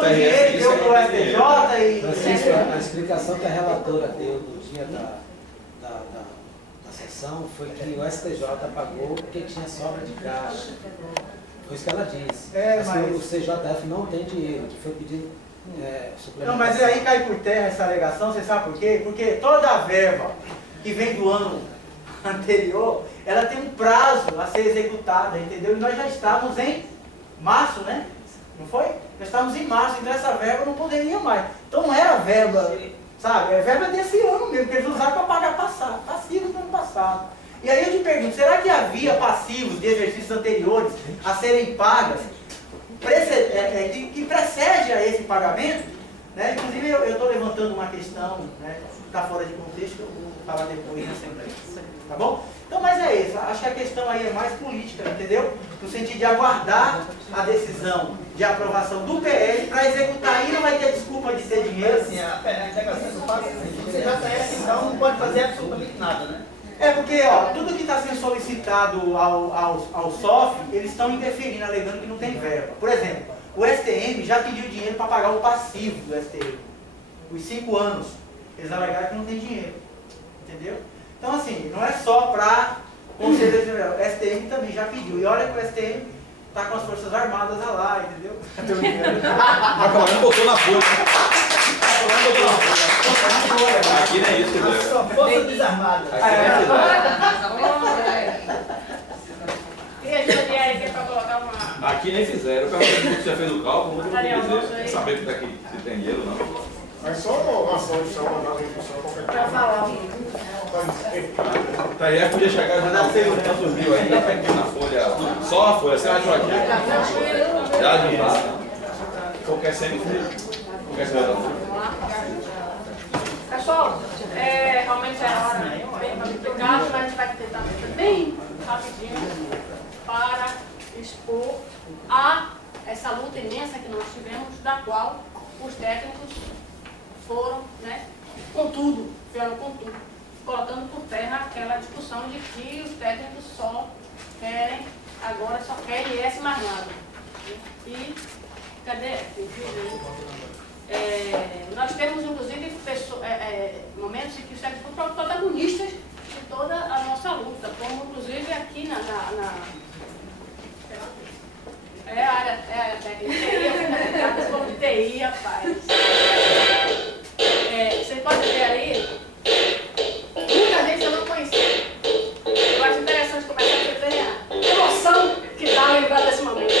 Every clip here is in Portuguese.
todo o dinheiro, deu para o STJ e... Francisco, a explicação que a relatora deu no dia da sessão foi que o STJ pagou porque tinha sobra de caixa. Foi isso que ela disse. Mas o CJF não tem dinheiro, que foi pedido suplementação. Não, mas aí cai por terra essa alegação, você sabe por quê? Porque toda a verba que vem do ano anterior, ela tem um prazo a ser executada, entendeu? E nós já estamos em março, né? Não foi? Nós estamos em março, então essa verba não poderia mais. Então não era verba, sabe? É verba desse ano mesmo, que eles usaram para pagar passivos do ano passado. E aí eu te pergunto, será que havia passivos de exercícios anteriores a serem pagas, que precede a esse pagamento? Né? Inclusive eu estou levantando uma questão, né, que está fora de contexto, que eu vou falar depois na Assembleia. Tá bom? Então, mas é isso. Acho que a questão aí é mais política, entendeu? No sentido de aguardar a decisão de aprovação do PL para executar e não vai ter desculpa de ter dinheiro. Assim, a integração do passo, você já conhece, então não pode fazer absolutamente nada, né? É porque, ó, tudo que está sendo solicitado ao SOF, eles estão interferindo, alegando que não tem verba. Por exemplo, o STM já pediu dinheiro para pagar o passivo do STM. Os 5 anos. Eles alegaram que não tem dinheiro. Entendeu? Então, assim, não é só para o Conselho Federal. O STM também já pediu. E olha que o STM está com as Forças Armadas lá, entendeu? Mas pelo menos botou na folha. Aqui não é isso, entendeu? Só força desarmada. Aqui não é isso. Aqui nem fizeram. Eu perguntei se já fez o cálculo, não vou dizer. Saber que daqui se tem dinheiro ou não. Mas só uma solução, uma redução, qualquer coisa. Para falar. Tá aí, podia chegar e mandar tanto mil aí, dá pra ir na folha. Só a folha, você achou aqui? Já ajudar. Qualquer semi-folha. Qualquer folha da folha. Pessoal, realmente é a hora bem complicada, mas a gente vai tentar ser bem rapidinho para expor essa luta imensa que nós tivemos, da qual os técnicos foram, né, vieram com tudo, colocando por terra aquela discussão de que os técnicos só querem IS mais nada. E cadê? Nós temos, inclusive, momentos em que os técnicos foram protagonistas de toda a nossa luta, como, inclusive, aqui a área técnica, de TI, rapaz. Vocês podem ver aí, muita gente eu não conhecia. Eu acho interessante começar a ter a emoção que dá lembrar desse momento.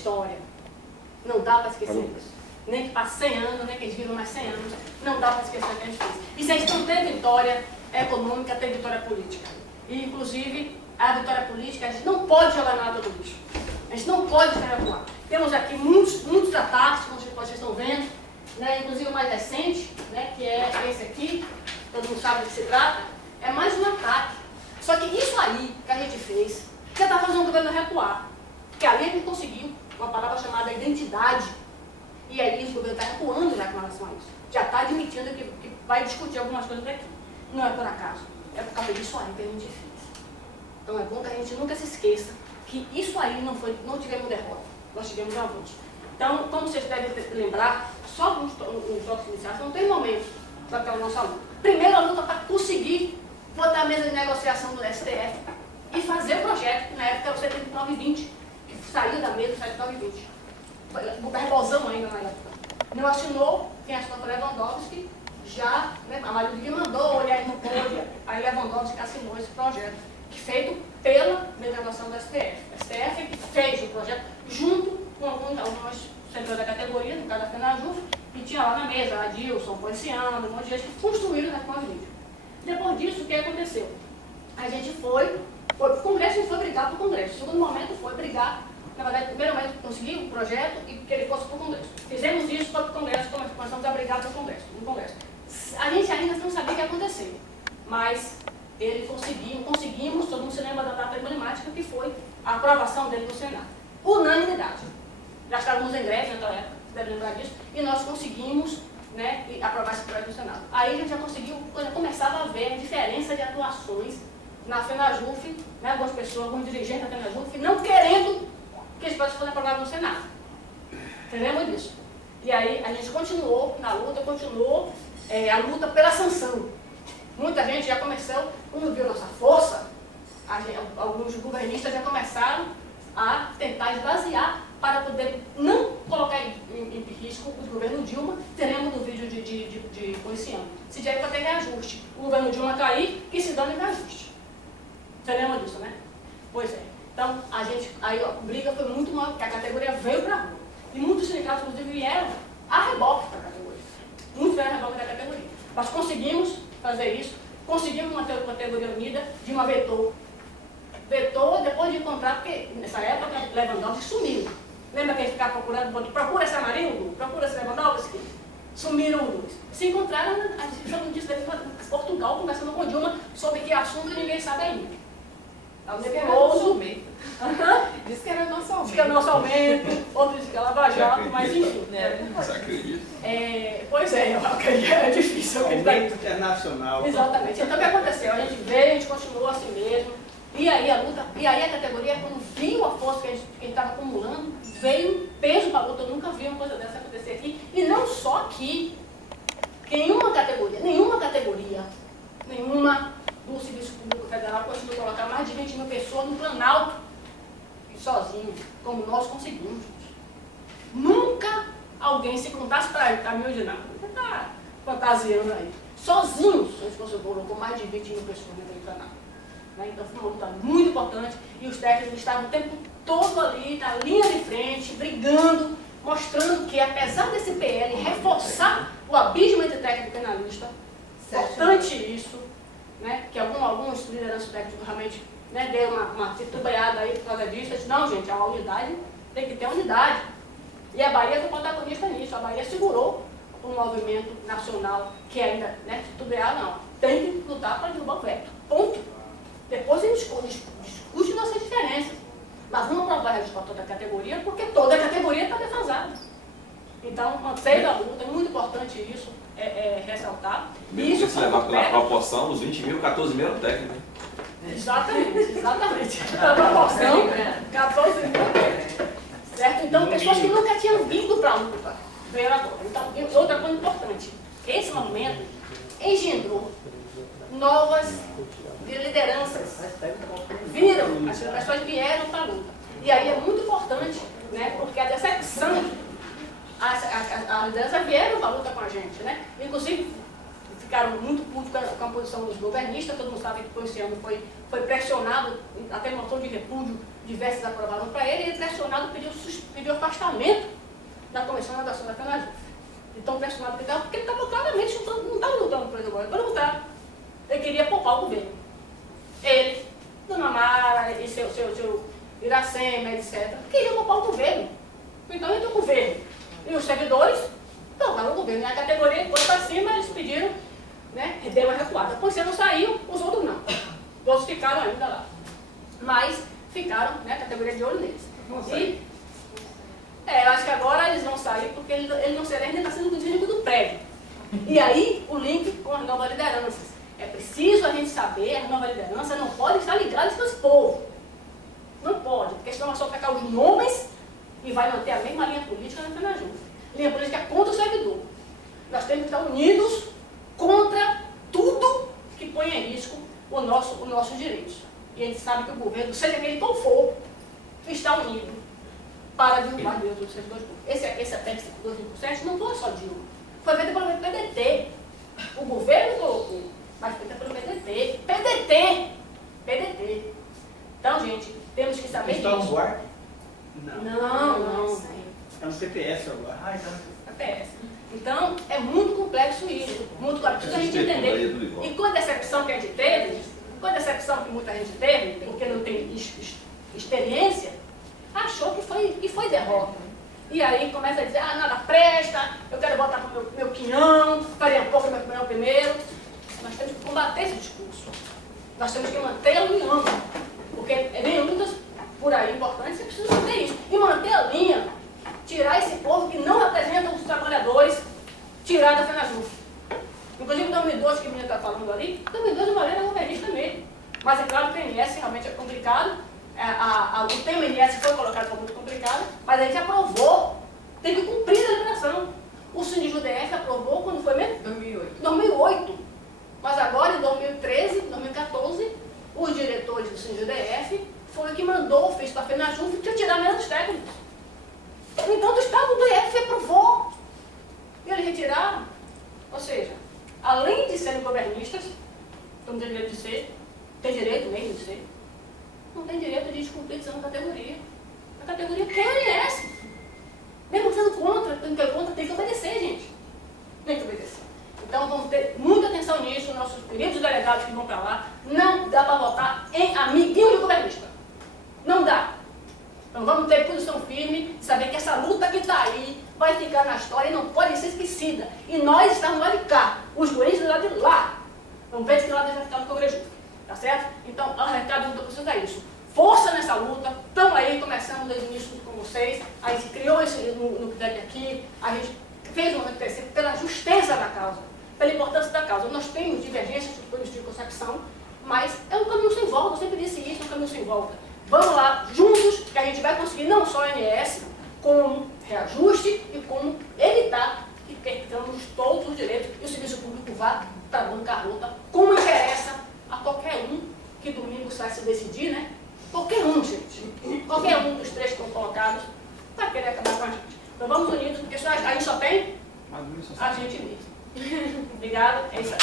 história. Não dá para esquecer isso. Nem que passe 100 anos, nem que eles vivam mais 100 anos, não dá para esquecer o que a gente fez. E se a gente não tem vitória econômica, tem vitória política. E, inclusive, a vitória política, a gente não pode jogar nada do lixo. A gente não pode recuar. Temos aqui muitos ataques, como vocês estão vendo, né? Inclusive o mais recente, né? Que é esse aqui, todo mundo sabe do que se trata, é mais um ataque. Só que isso aí que a gente fez, já está fazendo o governo recuar. Porque ali a gente conseguiu uma palavra chamada identidade. E aí o governo está recuando já com relação a isso. Já está admitindo que vai discutir algumas coisas daqui. Não é por acaso, é por causa disso aí que a gente fez. Então é bom que a gente nunca se esqueça que isso aí não tivemos derrota, nós tivemos avanço. Então, como vocês devem lembrar, só nos toques iniciais não tem momento para ter a nossa luta. Primeiro a luta para conseguir botar a mesa de negociação do STF e fazer o projeto, que na época era o 7920, que saiu da mesa, saiu do 7920. O Barbolzão ainda na época. Não assinou, quem assinou foi Lewandowski, já, né, a Maria Lúdia mandou olhar e não pôde, aí Lewandowski assinou esse projeto, que feito pela mediação do STF. O STF que fez o projeto junto com alguns setores da categoria, no caso da FENAJUF, e tinha lá na mesa a Dilson, Ponciano, um monte de gente que construíram na Convívio. Depois disso, o que aconteceu? A gente foi para o Congresso e foi brigar para o Congresso. O segundo momento foi brigar, na verdade, primeiro momento conseguir o projeto e que ele fosse para o Congresso. Fizemos isso para o Congresso, começamos a brigar para o Congresso, no Congresso. A gente ainda não sabia o que ia acontecer, mas ele conseguimos, todo mundo se lembra da data emblemática, que foi a aprovação dele no Senado. Unanimidade. Já estávamos em greve naquela época, devem lembrar disso, e nós conseguimos, né, aprovar esse projeto no Senado. Aí a gente já conseguiu, já começava a ver a diferença de atuações na FENAJUF, né, algumas pessoas, alguns dirigentes da FENAJUF, não querendo que esse projeto fosse aprovado no Senado. Entendemos disso? E aí a gente continuou na luta, a luta pela sanção. Muita gente já começou, quando viu nossa força, alguns governistas já começaram a tentar esvaziar para poder não colocar em risco o governo Dilma. Teremos no vídeo de Ponciano. Se tiver para ter reajuste, o governo Dilma cair, que se dane reajuste. Teremos disso, né? Pois é. Então, aí a briga foi muito maior, porque a categoria veio para a rua. E muitos sindicatos, inclusive, vieram a reboque da categoria. Muitos vieram a reboque da categoria. Nós conseguimos fazer isso, conseguimos manter a categoria unida, Dilma vetou. Vetou depois de encontrar, porque nessa época Lewandowski sumiu. Lembra que eles ficaram procurando, procura esse Amarildo, procura esse Lewandowski? Sumiram os dois. Se encontraram, a gente não disse dele em Portugal, conversando com Dilma sobre que assunto ninguém sabe ainda. Nebuloso. Disse que era o nosso aumento. Disse que era o nosso aumento, outro disse que era Lava Jato, mas enfim. Você acredita? Pois é, eu acredito, é difícil. Aumento internacional. Exatamente. Então o que aconteceu? A gente veio, a gente continuou assim mesmo. E aí a luta, e aí a categoria, quando viu a força que a gente estava acumulando, veio peso para a luta. Eu nunca vi uma coisa dessa acontecer aqui. E não só aqui. Nenhuma categoria do Serviço Público Federal conseguiu colocar mais de 20 mil pessoas no Planalto, e sozinho, como nós conseguimos. Nunca alguém se contasse para ele, mil de nada. Você está fantasiando aí. Sozinhos, a gente colocou mais de 20 mil pessoas naquele Planalto. Então foi uma luta muito importante e os técnicos estavam o tempo todo ali, na linha de frente, brigando, mostrando que apesar desse PL reforçar o abismo entre técnico e penalista, importante isso, né, que alguns lideranças técnicos realmente, né, deram uma titubeada aí por causa disso. Eu disse, não, gente, a unidade tem que ter unidade. E a Bahia foi protagonista nisso, a Bahia segurou o movimento nacional que ainda, né, titubear não, tem que lutar para derrubar o veto, ponto. Depois a gente discute nossas diferenças. Mas vamos aprovar a para toda a categoria, porque toda a categoria está defasada. Então, manter a luta, é muito importante isso, ressaltar. Mesmo isso se levar pela proporção, os 20 mil, 14 mil eram técnicos. Exatamente. A proporção, 14 mil técnicos. Certo? Então, pessoas que nunca tinham vindo para a luta, veio agora. Então, outra coisa importante, esse momento engendrou novas lideranças, as pessoas vieram para a luta. E aí é muito importante, né, porque a decepção, a liderança vieram para a luta com a gente, né? Inclusive, ficaram muito putos com a posição dos governistas. Todo mundo sabe que esse ano foi pressionado, até moção de repúdio, diversos aprovaram para ele, e ele pressionado pediu afastamento da Comissão de Natação da FENAJUF. De tão pressionado que estava, porque ele estava claramente não estava lutando por ele agora, pelo contrário. Ele queria poupar o governo. Ele, Dona Mara e seu Iracema, etc., queriam poupar o governo. Então, entre o governo e os servidores, tocaram o governo. E a categoria foi para cima, eles pediram, né, deu uma recuada. Pois você não saiu, os outros não. Os outros ficaram ainda lá. Mas ficaram, né, categoria de olho neles. E, eu acho que agora eles vão sair porque ele não será, ainda está sendo síndico do prédio. E aí, o link com as novas lideranças. É preciso a gente saber, as novas lideranças não podem estar ligadas com esse povo. Não pode, porque senão é só pegar os nomes e vai manter a mesma linha política na FENAJUF. Linha política contra o servidor. Nós temos que estar unidos contra tudo que põe em risco os nossos direitos. E a gente sabe que o governo, seja ele qual for, está unido para derrubar o direito dos servidores públicos. Essa PEC 257 não foi só Dilma, foi feita pelo PDT. O governo colocou, mas feita pelo PDT. PDT. Então, gente, temos que saber disso. Estão no Buarque? Não. É um CPS agora. Ah, então. CPS. Então, é muito complexo isso. Muito complexo a gente entender. E com a decepção que a gente teve, com a decepção que muita gente teve, porque não tem experiência, achou que foi derrota. E aí começa a dizer, nada presta, eu quero voltar para o meu quinhão, faria pouco meu quinhão primeiro. Nós temos que combater esse discurso. Nós temos que manter a união. Porque vem lutas por aí importantes, você precisa manter isso. E manter a linha, tirar esse povo que não representa os trabalhadores, tirar da FENAJUF. Inclusive em 2012, que o menino está falando ali, 2012 o Valério era governista mesmo. Mas é claro que o INSS realmente é complicado. O tema INSS foi colocado como muito complicado, mas a gente aprovou, tem que cumprir a liberação. O SINDIC-UDF aprovou quando foi mesmo? 2008. Mas agora, em 2013, 2014, os diretores do SINDIC-UDF foi o que mandou o ofício para a FENAJUF que tirar a dos técnicos. Então, o Estado do IF aprovou. E eles retiraram. Ou seja, além de serem governistas, não tem direito de ser, tem direito mesmo de ser, não tem direito de descumprir de ser uma categoria. A categoria quer o INSS. Mesmo sendo contra, tem que obedecer, gente. Tem que obedecer. Então vamos ter muita atenção nisso, nossos queridos delegados que vão para lá. Não dá para votar em amiguinho do governista. Não dá. Então vamos ter posição firme, saber que essa luta que está aí vai ficar na história e não pode ser esquecida. E nós estamos lá de cá, os guris do lado de lá. Não vejo que lá vai ficar no Congresso. Tá certo? Então, o recado do professor é isso. Força nessa luta, estamos aí, começamos desde o início com vocês, a gente criou esse no PDEC aqui, a gente fez um acontecer pela justeza da causa, pela importância da causa. Nós temos divergências de concepção, mas é um caminho sem volta, eu sempre disse isso, é um caminho sem volta. Vamos lá, juntos, que a gente vai conseguir não só o INSS, como reajuste e como evitar que percamos todos os direitos e o serviço público vá para a bancarrota, como interessa a qualquer um que domingo sai se decidir, né? Qualquer um, gente. Qualquer um dos três que estão colocados vai querer acabar com a gente. Então vamos unidos, porque a gente só tem a gente mesmo. Obrigada, é isso aí.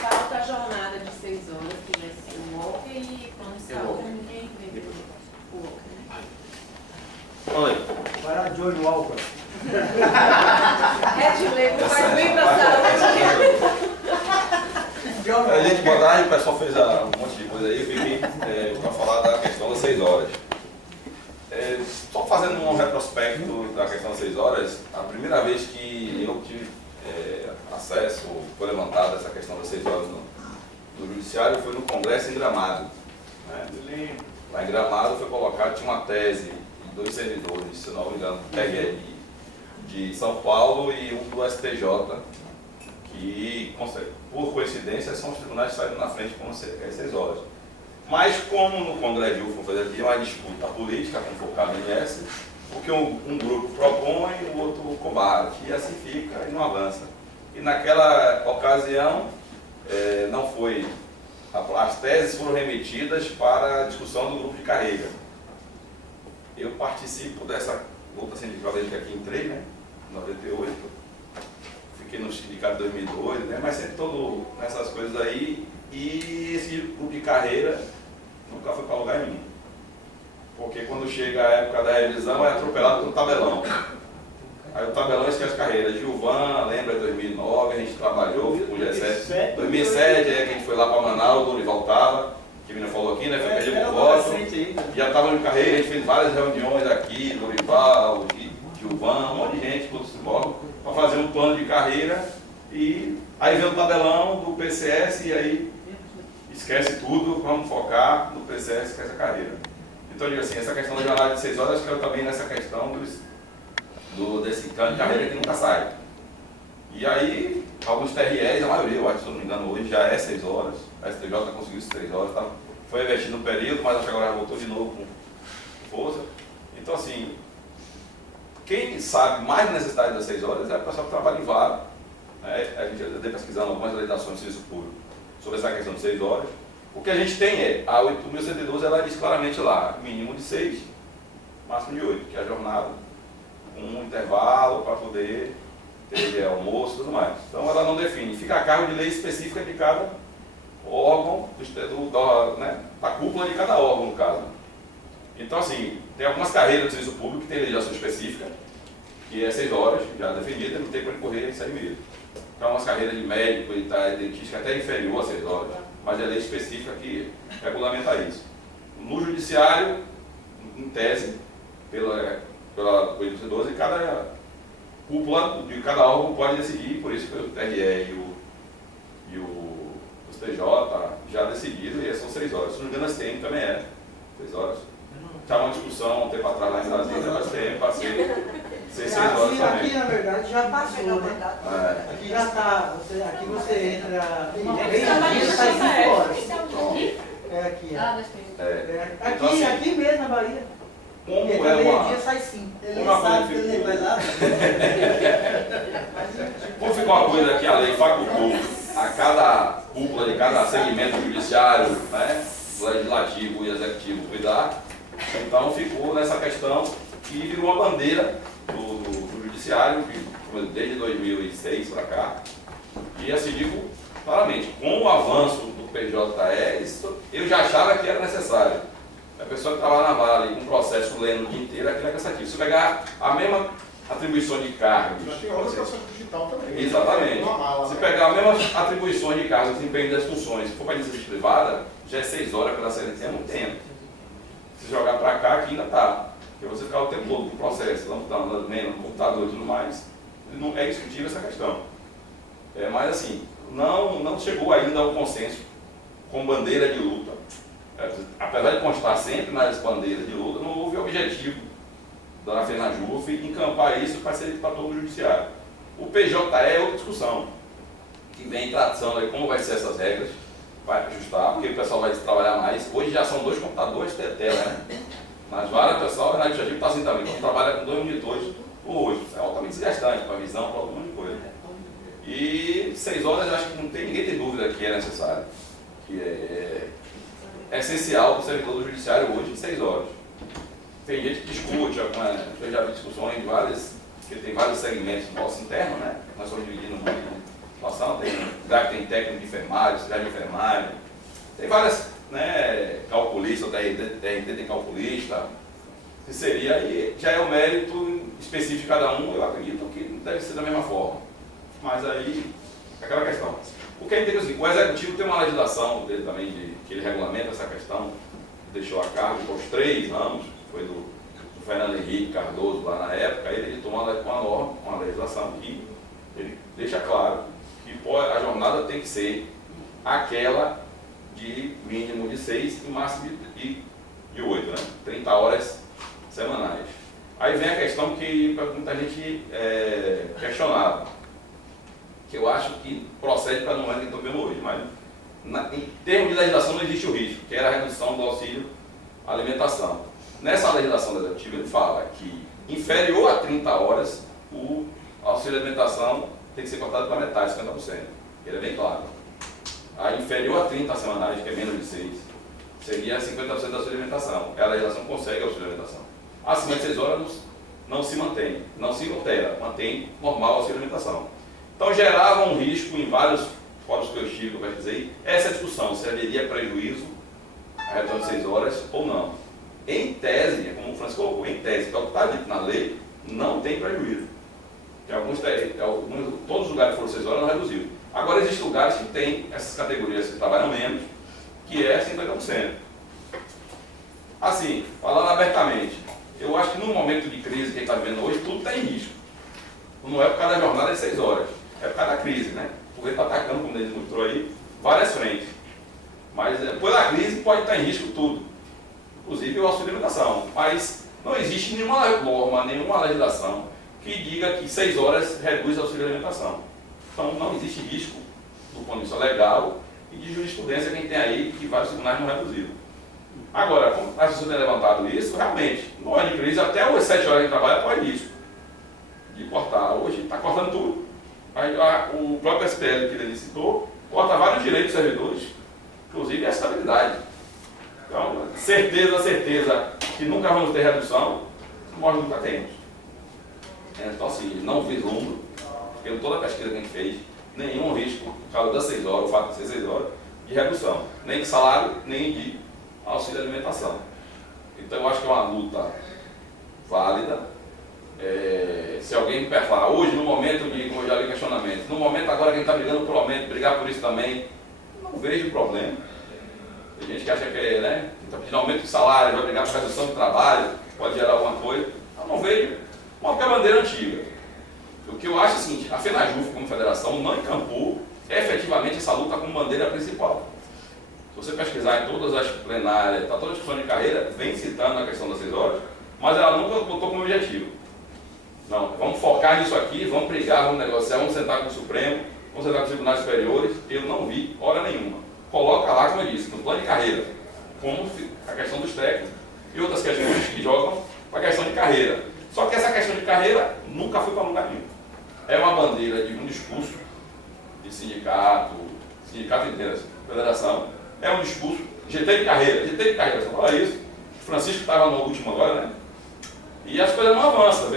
Falta a jornada de 6 horas, que vai ser o Walker e plano de saúde. Ninguém vê o Walker, né? Olha aí. Vai lá de olho no álcool. Red Label faz bem pra saúde. A gente, boa tarde, o pessoal fez um monte de coisa aí, eu vim para falar da questão das 6 horas. Só fazendo um retrospecto da questão das 6 horas, a primeira vez que eu tive acesso, foi levantada essa questão das 6 horas no Judiciário, foi no Congresso em Gramado. Né? Lá em Gramado foi colocado, tinha uma tese de 2 servidores, se não me engano, PGRI, de São Paulo e um do STJ, que, por coincidência, são os tribunais que saíram na frente com as 6 horas. Mas, como no Congresso de UFO havia uma disputa política, como foi o caso do INSS, porque um grupo propõe e o outro combate, e assim fica e não avança. E naquela ocasião, não foi. As teses foram remetidas para a discussão do grupo de carreira. Eu participo dessa luta sindical desde que aqui entrei, né? 98, fiquei no sindicato em 2002, né? Mas sempre todo nessas coisas aí. E esse grupo de carreira nunca foi para lugar nenhum. Porque quando chega a época da revisão é atropelado pelo tabelão. Aí o tabelão esquece carreira. Gilvan, lembra 2009, a gente trabalhou com o G7. 2007 é que a gente foi lá para Manaus, o Dorival estava, que a menina falou aqui, né? Foi perdido por voto. Já estava de carreira, a gente fez várias reuniões aqui, Dorival, Gilvan, um monte de gente, todo esse bloco, para fazer um plano de carreira. E aí vem o tabelão do PCS e aí esquece tudo, vamos focar no PCS, esquece a carreira. Então, eu digo assim, essa questão da jornada de 6 horas, que eu também nessa questão desse plano de carreira que nunca sai. E aí, alguns TREs, a maioria, eu acho, se eu não me engano, hoje já é 6 horas. A STJ conseguiu 6 horas, tá? Foi investido no período, mas acho que agora já voltou de novo com força. Então, assim, quem sabe mais da necessidade das 6 horas é o pessoal que trabalha em vara. A gente já está pesquisando algumas legislações de serviço público sobre essa questão de 6 horas. O que a gente tem é, a 8.112, ela diz claramente lá, mínimo de 6, máximo de 8, que é a jornada, com um intervalo para poder ter almoço e tudo mais. Então ela não define, fica a cargo de lei específica de cada órgão, da cúpula de cada órgão, no caso. Então, assim, tem algumas carreiras de serviço público que tem legislação específica, que é 6 horas, já definida, não tem para correr 6 meses. Então, umas carreiras de médico e dentista até inferior a 6 horas, mas é lei específica que regulamenta isso. No judiciário, em tese, pela 812, cada cúpula de cada órgão pode decidir, por isso que o TRE e o STJ já decidiram, e são 6 horas. Se não me engano, a STM também é 6 horas. Estava uma discussão um tempo atrás lá em Brasília, a STM passei 6 horas também. Aqui, na verdade, já passou, né? Aqui já está, aqui você entra, meio-dia sai 5 horas. É aqui, aqui mesmo na Bahia. Como Entra meio-dia sai 5. Ele sabe que ele vai lá. Como ficou uma coisa que a lei facultou a cada cúpula de cada segmento judiciário, né, legislativo e executivo cuidar, então ficou nessa questão que virou uma bandeira do judiciário desde 2006 para cá. E assim digo claramente, com o avanço do PJE, eu já achava que era necessário. A pessoa que estava na vara ali com um processo lendo o dia inteiro, aquilo é cansativo. Se pegar a mesma atribuição de cargos. Já tem outro processo digital também. Exatamente. Mala, Se né? pegar as mesmas atribuições de cargos, desempenho das funções, se for para a iniciativa privada, já é 6 horas pela CLT, é muito tempo. Se jogar para cá, aqui ainda está. Porque você ficar o tempo todo com o processo, andando no computador e tudo mais, não é discutível essa questão. Mas assim, não chegou ainda ao consenso com bandeira de luta. Apesar de constar sempre nas bandeiras de luta, não houve objetivo da FENAJUF encampar isso para ser para todo o judiciário. O PJE é outra discussão, que vem tratando aí como vai ser essas regras, vai ajustar, porque o pessoal vai trabalhar mais. Hoje já são 2 computadores tela, né? Nas varas, o pessoal na administrativa está assim também, então trabalha com 2 monitores hoje. É altamente desgastante para a visão, para um monte de coisa. E 6 horas, eu acho que ninguém tem dúvida que é necessário, que é essencial para o servidor do judiciário hoje em 6 horas. Tem gente que discute, eu já vi discussões de várias, porque tem vários segmentos do nosso interno, né? Nós somos divididos muito em situação, tem técnico de enfermagem, auxiliar de enfermagem, tem várias, né, calculistas, o TRT tem calculista, que seria, aí já é o mérito específico de cada um, eu acredito que deve ser da mesma forma. Mas aí, aquela questão. O que é interessante, o executivo tem uma legislação dele também, que ele regulamenta essa questão, deixou a cargo por 3 anos, foi do Fernando Henrique Cardoso lá na época, ele tomou uma norma, uma legislação que ele deixa claro que a jornada tem que ser aquela de mínimo de 6 e máximo de 8, né? 30 horas semanais. Aí vem a questão que muita gente questionava, que eu acho que procede para não é que estou vendo hoje, mas em termos de legislação não existe o risco, que era a redução do auxílio alimentação. Nessa legislação executiva ele fala que inferior a 30 horas o auxílio alimentação tem que ser cortado para metade, 50%. Ele é bem claro. A inferior a 30 semanais, que é menos de 6, seria 50% da auxílio alimentação. A legislação consegue a auxílio alimentação. Acima de 6 horas não se mantém, não se altera, mantém normal a auxílio alimentação. Então gerava um risco em vários fóruns que eu estive, que eu pesquisei, essa discussão, se haveria prejuízo a redução de 6 horas ou não. Em tese, como o Francisco colocou, em tese, que é o que está dito na lei, não tem prejuízo. Todos os lugares que foram 6 horas não reduziu. Agora existem lugares que têm essas categorias que trabalham menos, que é 50%. Assim, falando abertamente, eu acho que no momento de crise que a gente está vivendo hoje, tudo está em risco. Não é por causa da jornada de 6 horas, é por causa da crise, né? Porque está atacando, como eles mostrou aí, várias frentes. Mas pela crise pode estar em risco tudo, inclusive o auxílio alimentação. Mas não existe nenhuma norma, nenhuma legislação que diga que 6 horas reduz o auxílio alimentação. Então não existe risco do ponto de vista legal e de jurisprudência que a gente tem aí que vários tribunais não reduziram. Agora, como a gente tem levantado isso, realmente, no ano de crise, até as 7 horas de trabalho pode risco de cortar. Hoje está cortando tudo. O próprio SPL que ele citou corta vários direitos dos servidores, inclusive a estabilidade. Então, certeza que nunca vamos ter redução, nós nunca temos. Então, assim, não vislumbro, pela toda a pesquisa que a gente fez, nenhum risco, por causa das 6 horas, o fato de ser 6 horas, de redução, nem de salário, nem de auxílio alimentação. Então, eu acho que é uma luta válida. Se alguém me falar, hoje, no momento de, como eu já vi questionamento, no momento agora que a gente está brigando por aumento, brigar por isso também, não vejo problema. Tem gente que acha que está pedindo aumento de salário, vai brigar por redução de trabalho, pode gerar alguma coisa. Eu não vejo uma bandeira antiga. O que eu acho é o seguinte, a FENAJUF como federação não encampou efetivamente essa luta como bandeira principal. Se você pesquisar em todas as plenárias, todas as discussões de carreira, vem citando a questão das 6 horas, mas ela nunca botou como objetivo. Não, vamos focar nisso aqui, vamos brigar, vamos negociar, vamos sentar com o Supremo, vamos sentar com os tribunais superiores. Eu não vi hora nenhuma. Coloca lá, como eu disse, no plano de carreira, como a questão dos técnicos e outras questões que jogam com a questão de carreira. Só que essa questão de carreira nunca foi para lugar nenhum. É uma bandeira de um discurso de sindicato inteiro, federação, é um discurso, GT de carreira, só fala isso. O Francisco estava no último agora, né? E as coisas não avançam,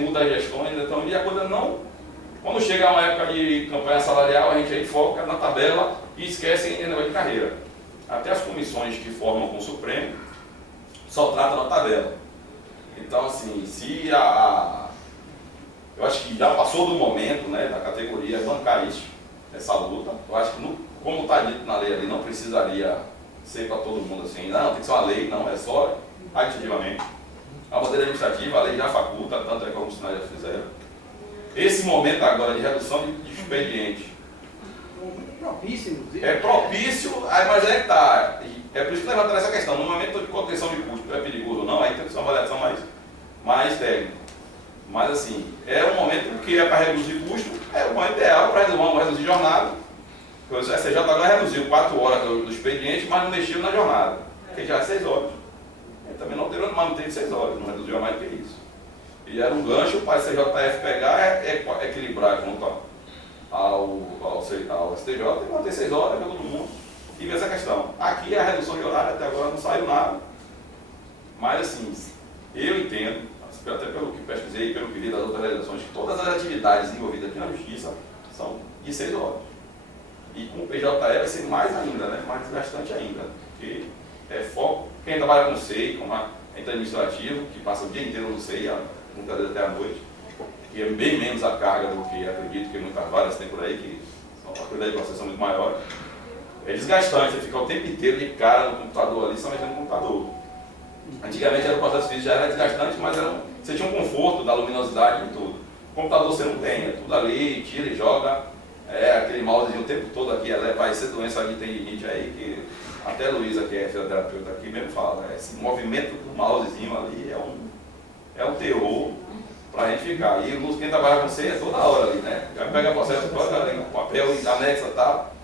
muda as gestões, então, e a coisa não... Quando chega uma época de campanha salarial, a gente aí foca na tabela e esquece em negócio de carreira. Até as comissões que formam com o Supremo só tratam na tabela. Então, assim, eu acho que já passou do momento, né, da categoria bancar isso, essa luta. Eu acho que, como está dito na lei ali, não precisaria ser para todo mundo assim, não, tem que ser uma lei, não, é só aditivamente. A bandeira administrativa, a lei já faculta, tanto é como os sinais já fizeram. Esse momento agora de redução de expediente propício, inclusive. é propício, mas é que está. É por isso que levantaram essa questão. No momento de contenção de custo, é perigoso ou não, aí tem que ser uma avaliação mais técnica. Mas assim, é um momento que é para reduzir custo, é o momento ideal para reduzir jornada. O STJ agora reduziu 4 horas do expediente, mas não mexeu na jornada, porque já é 6 horas. Ele também não alterou, mas manteve 6 horas, não reduziu a mais do que isso. E era um gancho para o STJF pegar, equilibrar quanto ao STJ e manter 6 horas para todo mundo e ver essa questão. Aqui a redução de horário até agora não saiu nada, mas assim, eu entendo, até pelo que pesquisei e pelo que vi das outras legislações, que todas as atividades envolvidas aqui na Justiça são de 6 horas. E com o PJE vai ser mais ainda, né? Mais desgastante ainda, porque é foco. Quem trabalha com SEI, com a administrativo, que passa o dia inteiro no SEI, muitas vezes até à noite, e é bem menos a carga do que acredito que muitas varas tem por aí, que são para cuidar de processo muito maior. É desgastante, você fica o tempo inteiro de cara no computador ali, só mexendo no computador. Antigamente era o processo físico, já era desgastante, mas você tinha um conforto da luminosidade e tudo. O computador você não tem, é tudo ali, tira e joga, aquele mousezinho o tempo todo aqui, vai ser doença ali, tem limite aí, que até a Luísa, que é fisioterapeuta aqui, mesmo fala, esse movimento do mousezinho ali é um terror para a gente ficar. E quem trabalha com você é toda hora ali, né? Já pega o processo, coloca ali, papel, anexa e tal.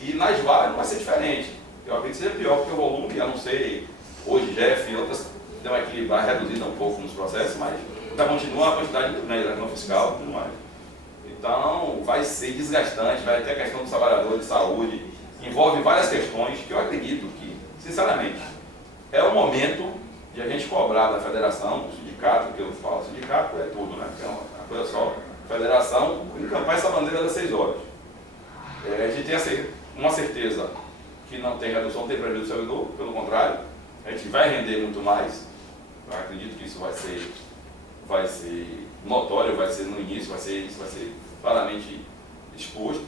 E nas vagas não vai ser diferente. Eu acredito que seja pior, porque o volume, a não ser hoje, Jeff e outras, deu uma equilibrar, reduzida um pouco nos processos, mas ainda continua a quantidade muito grande da questão fiscal e tudo mais. Então, vai ser desgastante, vai ter a questão do trabalhador de saúde, envolve várias questões que eu acredito que, sinceramente, é o momento de a gente cobrar da federação, do sindicato, que eu falo, sindicato é tudo, né? É uma coisa só, federação, encampar essa bandeira das 6 horas. A gente tem uma certeza que não tem redução, não tem prejuízo do servidor, pelo contrário, a gente vai render muito mais. Eu acredito que isso vai ser notório, vai ser no início, isso vai ser claramente exposto,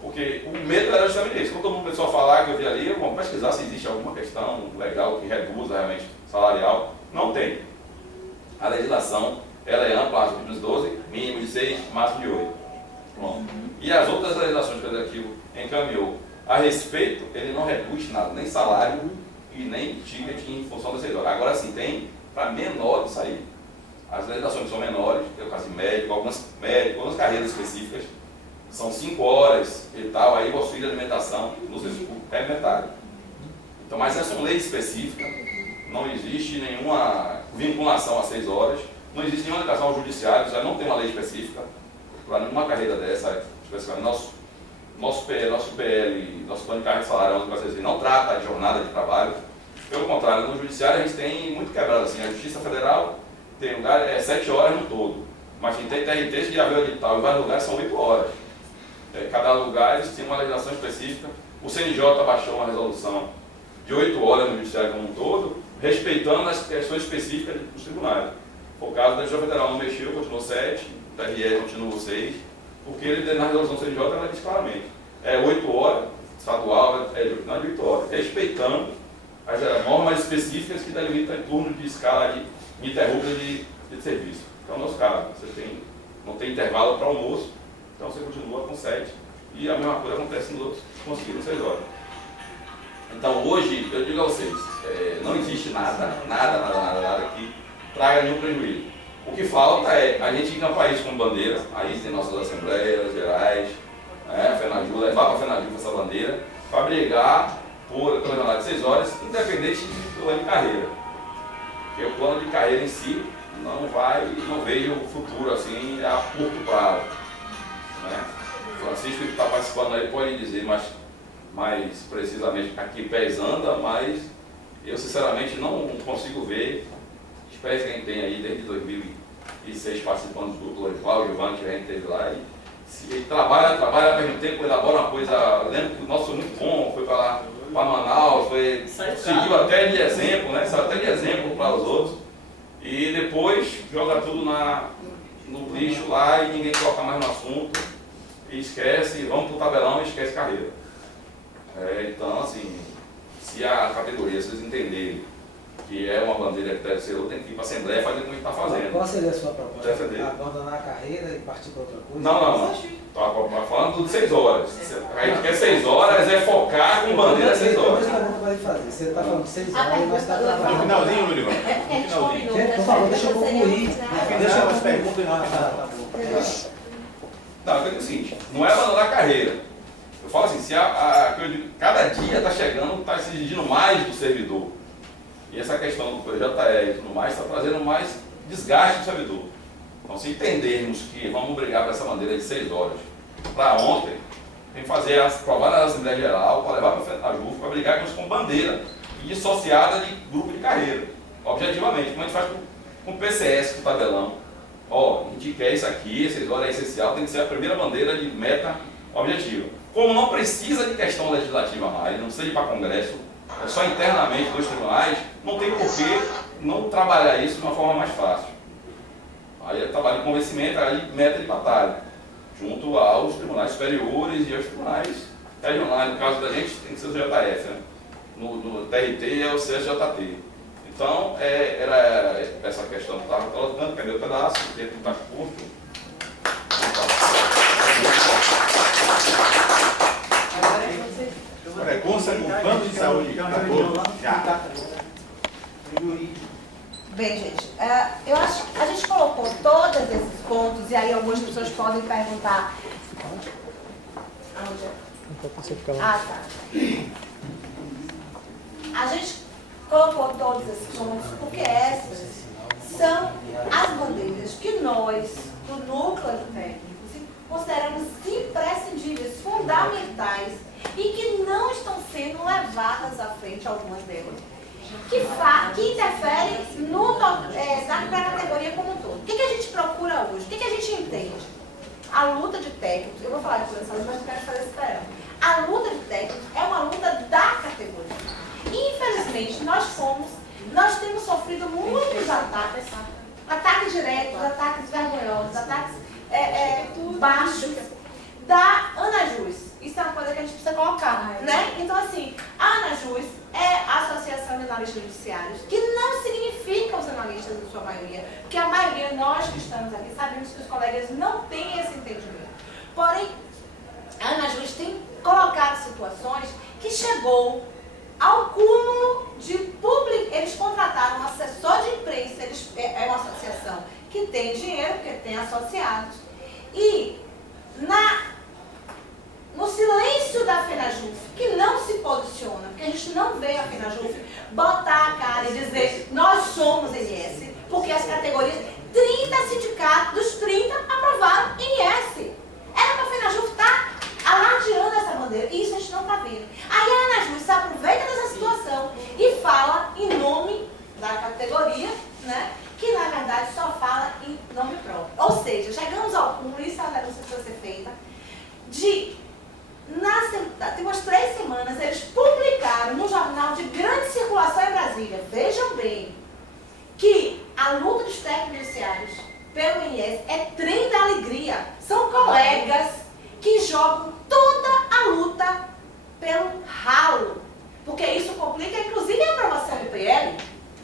porque o medo era justamente isso. Quando todo mundo começou a falar, que eu vi ali, vamos pesquisar se existe alguma questão legal que reduza realmente salarial. Não tem. A legislação, ela é ampla, artigo 12, mínimo de 6, máximo de 8. Pronto. E as outras legislações que o Executivo encaminhou a respeito, ele não reduz nada, nem salário e nem ticket em função das 6 horas. Agora sim, tem para menor isso aí. As legislações são menores, tem o caso de médico, algumas carreiras específicas, são 5 horas e tal, aí o auxílio de alimentação no serviço público é metade. Então, mas essa é uma lei específica, não existe nenhuma vinculação a 6 horas, não existe nenhuma ligação ao judiciário, já não tem uma lei específica para nenhuma carreira dessa, especificamente nosso PL, nosso plano de carreira de salário, não trata de jornada de trabalho. Pelo contrário, no judiciário a gente tem muito quebrado assim, a Justiça Federal tem lugar, 7 horas no todo, mas tem TRTs que já veio edital, em vários lugares são 8 horas. Cada lugar eles tem uma legislação específica. O CNJ baixou uma resolução de 8 horas no judiciário como um todo, respeitando as questões específicas dos tribunais. Foi o caso da Justiça Federal não mexeu, continuou 7, o TRE continuou 6, porque ele na resolução do CNJ ela diz claramente, 8 horas, estadual não é de 8 horas, respeitando as normas específicas que delimitam em turno de escala ininterrupta de serviço. Então, no nosso caso, não tem intervalo para almoço, então você continua com 7. E a mesma coisa acontece nos outros que conseguiram 6 horas. Então, hoje, eu digo a vocês, não existe nada que traga nenhum prejuízo. O que falta é a gente encampar isso com bandeira, aí tem nossas assembleias gerais, a FENAJU, levar para a FENAJU essa bandeira, para brigar pela jornada de 6 horas, independente do plano de carreira. Porque o plano de carreira em si não vejo o futuro assim a curto prazo. Né? O Francisco que está participando aí pode dizer mais precisamente a que pés anda, mas eu sinceramente não consigo ver. Espero que quem tem aí desde 2006 participando do grupo Lorival, o Giovanni que a gente teve lá, e se ele trabalha ao mesmo tempo, elabora uma coisa. Eu lembro que o nosso foi muito bom, foi para Manaus, seguiu até de exemplo, né? Saiu até de exemplo para os outros, e depois joga tudo no lixo lá e ninguém toca mais no assunto, e esquece, vamos para o tabelão e esquece carreira. Então, assim, se a categoria, se eles entenderem que é uma bandeira que deve ser outra, tem que ir para a Assembleia e fazer como a gente está fazendo. Qual seria a sua proposta? Defender. Abandonar a carreira e partir para outra coisa? Não. Estou falando de 6 horas. A gente quer 6 horas, é focar com bandeira 6 horas. Você está falando de 6 horas e nós estamos trabalhando. No finalzinho, Lurival. Gente, por favor, deixa eu concluir. Deixa eu as perguntas e nós. Tá bom. Não, eu digo o seguinte, não é abandonar a carreira. Eu falo assim, se cada dia está chegando, está se exigindo mais do servidor. E essa questão do PJE e tudo mais está trazendo mais desgaste do servidor. Então, se entendermos que vamos brigar para essa bandeira de 6 horas para ontem, tem que fazer aprovar na Assembleia Geral, para levar para a JUF, para brigar com bandeira e dissociada de grupo de carreira. Objetivamente, como a gente faz com o PCS, com o tabelão. A gente quer isso aqui, 6 horas é essencial, tem que ser a primeira bandeira de meta objetiva. Como não precisa de questão legislativa mais, não precisa ir para Congresso, é só internamente dos tribunais, não tem por que não trabalhar isso de uma forma mais fácil. Aí é trabalho de convencimento, aí meta de batalha, junto aos tribunais superiores e aos tribunais regionais. No caso da gente, tem que ser o JF, né? No TRT é o CSJT. Então, era essa questão que estava colocando, perdeu o pedaço, o tempo está curto. Frequência com plano de saúde. Já. Bem, gente, eu acho que a gente colocou todos esses pontos e aí algumas pessoas podem perguntar. Aonde é? Ah, tá. A gente colocou todos esses pontos porque essas são as bandeiras que nós, do núcleo técnico, consideramos imprescindíveis, fundamentais e que não estão sendo levadas à frente, algumas delas. que interferem na categoria como um todo. O que a gente procura hoje? O que a gente entende? A luta de técnicos, eu vou falar de plano de saúde, mas não quero fazer esse parâmetro. A luta de técnicos é uma luta da categoria. Infelizmente, nós temos sofrido muitos ataques diretos, ataques vergonhosos, ataques baixos da Anajus. Isso é uma coisa que a gente precisa colocar, né? Então, assim, a Anajus é a Associação de Analistas Judiciários, que não significa os analistas em sua maioria, porque a maioria, nós que estamos aqui, sabemos que os colegas não têm esse entendimento. Porém, a Anajus tem colocado situações que chegou ao cúmulo de público. Eles contrataram um assessor de imprensa, é uma associação que tem dinheiro, porque tem associados, e no silêncio da FENAJUF, que não se posiciona, porque a gente não vê a FENAJUF botar a cara e dizer nós somos NS, porque as categorias, 30 sindicatos dos 30 aprovaram NS. Era para a FENAJUF estar alardeando essa bandeira, e isso a gente não está vendo. Aí a ANAJUS se aproveita dessa situação e fala em nome da categoria, né, que na verdade só fala em nome próprio. Ou seja, chegamos ao cúmulo, isso é uma denúncia que precisa ser feita, tem umas 3 semanas, eles publicaram no jornal de grande circulação em Brasília, vejam bem, que a luta dos técnicos judiciários pelo INS é trem da alegria. São colegas que jogam toda a luta pelo ralo, porque isso complica, inclusive, a aprovação do PL,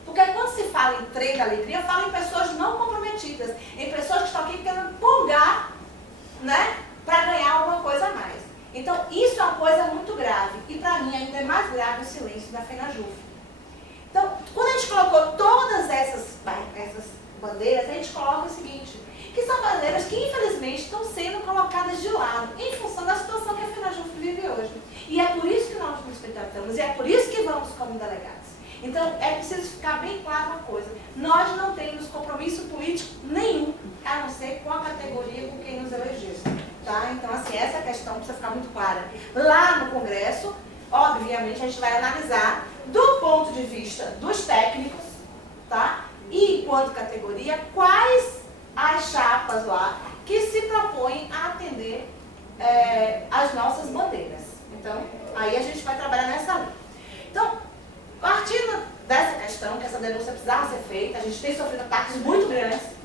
porque quando se fala em trem da alegria, fala em pessoas não comprometidas, em pessoas que estão aqui querendo empolgar, né, para ganhar alguma coisa a mais. Então, isso é uma coisa muito grave, e para mim ainda é mais grave o silêncio da FENAJUF. Então, quando a gente colocou todas essas bandeiras, a gente coloca o seguinte, que são bandeiras que infelizmente estão sendo colocadas de lado, em função da situação que a FENAJUF vive hoje. E é por isso que nós nos candidatamos, e é por isso que vamos como delegados. Então, é preciso ficar bem claro uma coisa, nós não temos compromisso político nenhum, a não ser com a categoria com quem nos elegeu. Tá? Então, assim, essa questão precisa ficar muito clara. Lá no Congresso, obviamente, a gente vai analisar do ponto de vista dos técnicos, tá? E enquanto categoria, quais as chapas lá que se propõem a atender as nossas bandeiras. Então, aí a gente vai trabalhar nessa linha. Então, partindo dessa questão, que essa denúncia precisava ser feita, a gente tem sofrido ataques muito grandes,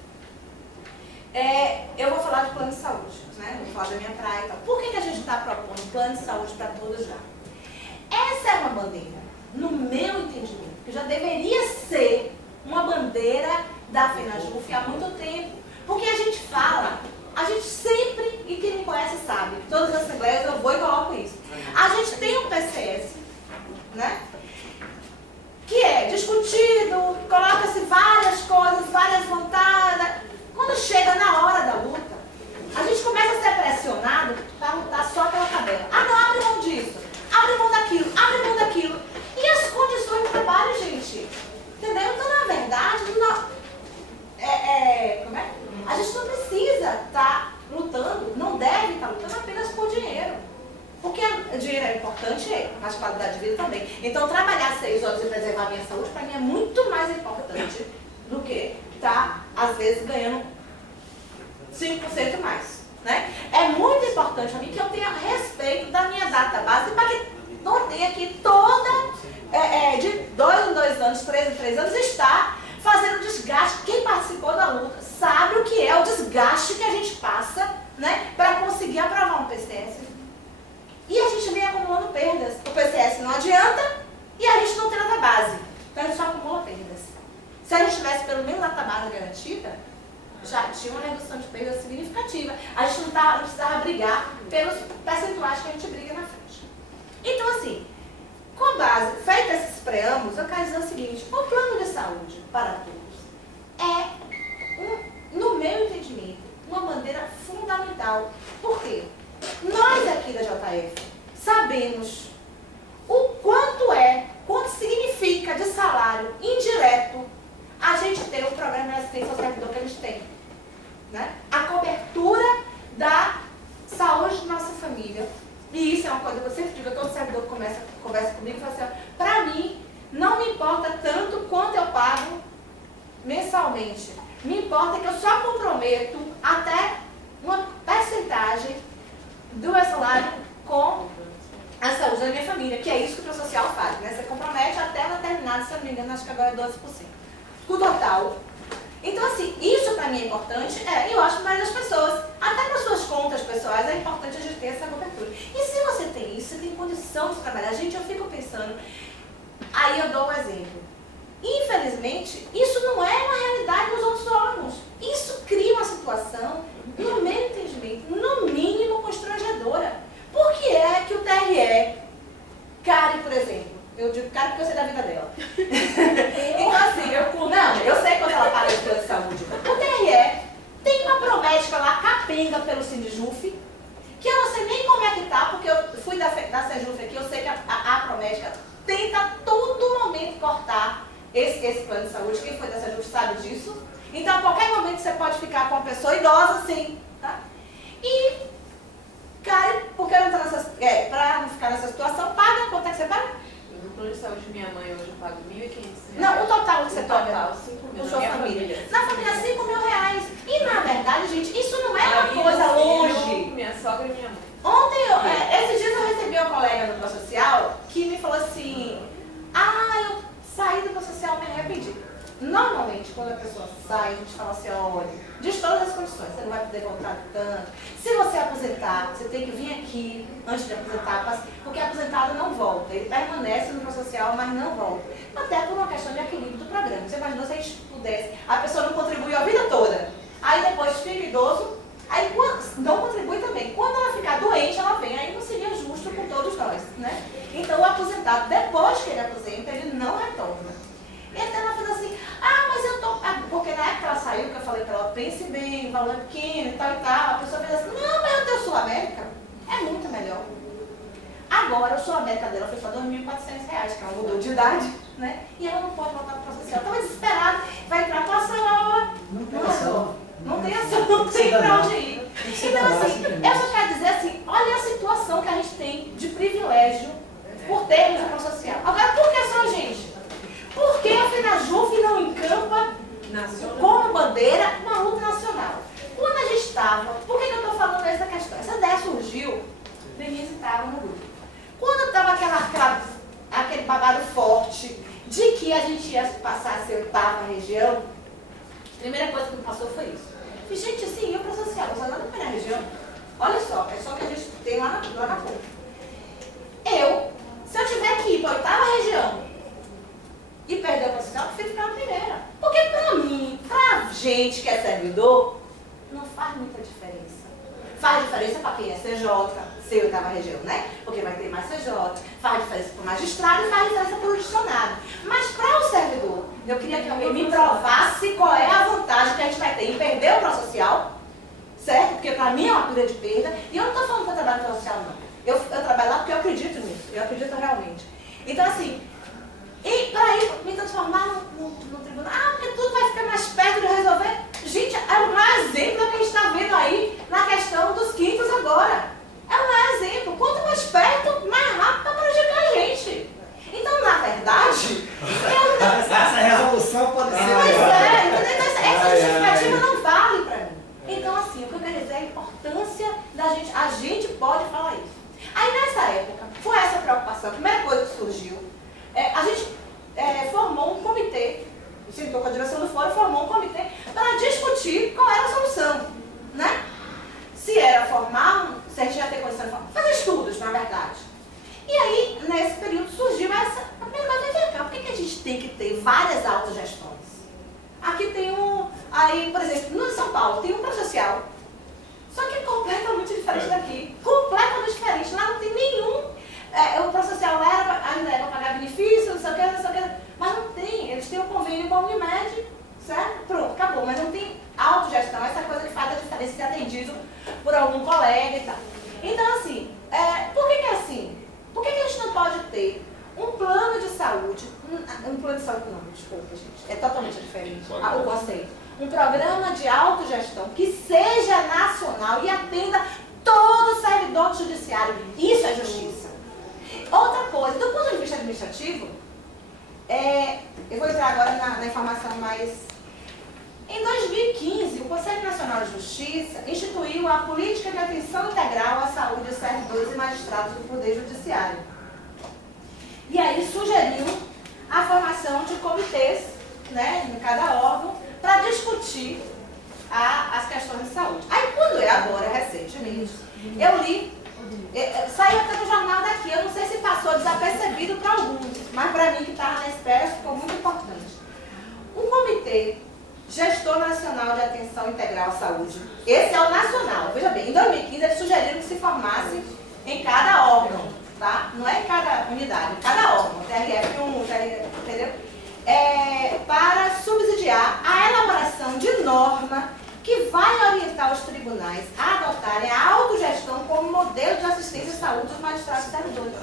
eu vou falar de plano de saúde, né? Vou falar da minha praia e tal. Por que a gente está propondo plano de saúde para todos já? Essa é uma bandeira, no meu entendimento, que já deveria ser uma bandeira da FENAJUF há muito tempo. Porque a gente fala, a gente sempre, e quem me conhece sabe, todas as assembleias eu vou e coloco isso. A gente tem um PCS, né? Que é discutido, coloca-se várias coisas, várias vontades. Quando chega na hora da luta, a gente começa a ser pressionado para lutar só pela tabela. Ah, não, abre mão disso, abre mão daquilo, abre mão daquilo. E as condições de trabalho, gente? Entendeu? Então, na verdade, a gente não precisa estar lutando, não deve estar lutando apenas por dinheiro. Porque dinheiro é importante, mas qualidade de vida também. Então, trabalhar 6 horas e preservar a minha saúde, para mim, é muito mais importante do que estar, às vezes, ganhando 5% mais. Né? É muito importante para mim que eu tenha respeito da minha database, para que não tenha aqui toda, de 2 em 2 anos, 3 em 3 anos, está fazendo desgaste. Quem participou da luta sabe o que é o desgaste que a gente passa, né, para conseguir aprovar um PCS. E a gente vem acumulando perdas. O PCS não adianta e a gente não tem database. Então a gente só acumula perdas. Se a gente tivesse pelo menos database garantida, já tinha uma redução de perda significativa. A gente não precisava brigar pelos percentuais que a gente briga na frente. Então, assim, com base, feitos esses preâmbulos, eu quero dizer o seguinte: o plano de saúde para todos é, no meu entendimento, uma bandeira fundamental. Por quê? Nós aqui da JF sabemos o quanto significa de salário indireto a gente ter o programa de assistência ao servidor que a gente tem. Né? A cobertura da saúde de nossa família. E isso é uma coisa que eu sempre digo, todo servidor que conversa comigo e fala assim, para mim, não me importa importa tanto quanto eu pago mensalmente. Me importa que eu só comprometo até uma percentagem do meu salário com a saúde da minha família, que é isso que o Prosocial faz, né? Você compromete até uma determinada, se eu não me engano, acho que agora é 12%. O total. Então, assim, isso para mim é importante, e eu acho mais as pessoas, até para suas contas pessoais, é importante a gente ter essa cobertura. E se você tem isso, você tem condição de trabalhar. Gente, eu fico pensando, aí eu dou um exemplo. Infelizmente, isso não é uma realidade nos outros órgãos. Isso cria uma situação, no meu entendimento, no mínimo constrangedora. Por que é que o TRE, Karen, por exemplo, eu digo Karen porque eu sei da vida dela. Então assim, eu sei quando ela para de plano de saúde. O TRE tem uma promédica lá, capenga pelo Sindjuf, que eu não sei nem como é que tá, porque eu fui da Sindjuf aqui, eu sei que a promédica tenta a todo momento cortar esse plano de saúde. Quem foi da Sindjuf sabe disso. Então, a qualquer momento você pode ficar com uma pessoa idosa, sim, tá? E, cara, porque eu não tô pra não ficar nessa situação, paga, quanto é que você paga? No plano de saúde de minha mãe hoje eu pago R$1.500. Não, o total que você paga. Total, 5 mil. Na sua família. Na família, R$5.000. E, na verdade, gente, isso não é uma coisa longe. Minha sogra e minha mãe. Ontem, esses dias eu recebi uma colega do Prosocial que me falou assim, eu saí do Prosocial, me arrependi. Normalmente, quando a pessoa sai, a gente fala assim, olha, diz todas as condições, você não vai poder voltar tanto. Se você aposentar, você tem que vir aqui antes de aposentar, porque aposentado não volta. Ele permanece no Prosocial, mas não volta. Até por uma questão de equilíbrio do programa. Você imaginou se a gente pudesse, a pessoa não contribuiu a vida toda. Aí depois fica idoso, aí não contribui também. Quando ela ficar doente, ela vem. Aí não seria justo com todos nós, né? Então o aposentado, depois que ele aposenta, ele não retorna. E até ela fez assim, mas eu tô... Porque na época ela saiu, que eu falei pra ela, pense bem, valor pequeno e tal. A pessoa fez assim, não, mas eu tenho Sul América. É muito melhor. Agora, o Sul América dela foi para R$2.400, que ela mudou de idade, né? E ela não pode voltar para o Prosocial. Estava desesperada, vai entrar para a sala. Não tem ação. Não tem ação, não tem para onde ir. Então, assim, eu só quero dizer assim, olha a situação que a gente tem de privilégio por termos o Prosocial. Agora, por que só, gente? Por que a FENAJUF não encampa como bandeira uma luta nacional? Quando a gente estava, por que eu estou falando essa questão? Essa ideia surgiu, Denise estava no grupo. Quando estava aquele babado forte de que a gente ia passar a ser 8ª região, a primeira coisa que me passou foi isso. E, gente, assim, eu para social, você não é na região. Olha só, é só que a gente tem lá na ponta. Se eu tiver que ir para a 8ª região, e perder o profissional, eu prefiro ficar na primeira. Porque pra mim, pra gente que é servidor, não faz muita diferença. Faz diferença para quem é CJ, ser 8ª região, né? Porque vai ter mais CJ, faz diferença para o magistrado e faz diferença para o judicionário. Mas para o servidor, eu queria que alguém me provasse qual é a vantagem que a gente vai ter em perder o Prosocial, certo? Porque para mim é uma cura de perda. E eu não estou falando que eu trabalho no Prosocial, não. Eu trabalho lá porque eu acredito nisso, eu acredito realmente. Então, assim, e para ir me transformar no tribunal, porque tudo vai ficar mais perto de resolver. Gente, é o maior exemplo que a gente está vendo aí na questão dos quintos agora. É o maior exemplo. Quanto mais perto, mais rápido está prejudicar a gente. Então, na verdade, essa resolução pode ser. Essa justificativa não vale para mim. Então, assim, o que eu quero dizer é a importância da gente. A gente pode falar isso. Aí, nessa época, com essa preocupação, a primeira coisa que surgiu, a gente formou um comitê, sentou com a direção do fórum, formou um comitê para discutir qual era a solução, né? Se era formar, se a gente ia ter condição de formar, fazer estudos, na verdade. E aí, nesse período, surgiu a primeira coisa, por que a gente tem que ter várias autogestões? Aqui tem aí, por exemplo, no São Paulo, tem um Prosocial, só que é completamente diferente daqui, completamente diferente, lá não tem nenhum. O Prosocial ainda era para pagar benefício, não sei o que, mas não tem. Eles têm um convênio com a Unimed, certo? Pronto, acabou. Mas não tem autogestão, essa coisa que faz a diferença de ser atendido por algum colega e tal. Então, assim, por que é assim? Por que a gente não pode ter um plano de saúde, um plano de saúde não, desculpa, gente, é totalmente diferente o conceito. Um programa de autogestão que seja nacional e atenda todo servidor do judiciário. Isso é justiça. Outra coisa, do ponto de vista administrativo, Eu vou entrar agora na informação mais... Em 2015, o Conselho Nacional de Justiça instituiu a Política de Atenção Integral à Saúde dos servidores e magistrados do Poder Judiciário. E aí sugeriu a formação de comitês, né, em cada órgão, para discutir as questões de saúde. Aí quando agora, recentemente, eu li, saiu até no jornal daqui, eu não sei se passou desapercebido para alguns, mas para mim que estava na espera ficou muito importante. Um comitê Gestor Nacional de Atenção Integral à Saúde. Esse é o nacional. Veja bem, em 2015 eles sugeriram que se formasse em cada órgão, tá? Não é em cada unidade, em cada órgão, TRF1, TRF, entendeu? Para subsidiar a elaboração de norma que vai orientar os tribunais a adotarem a autogestão como modelo de assistência à saúde dos magistrados e servidores.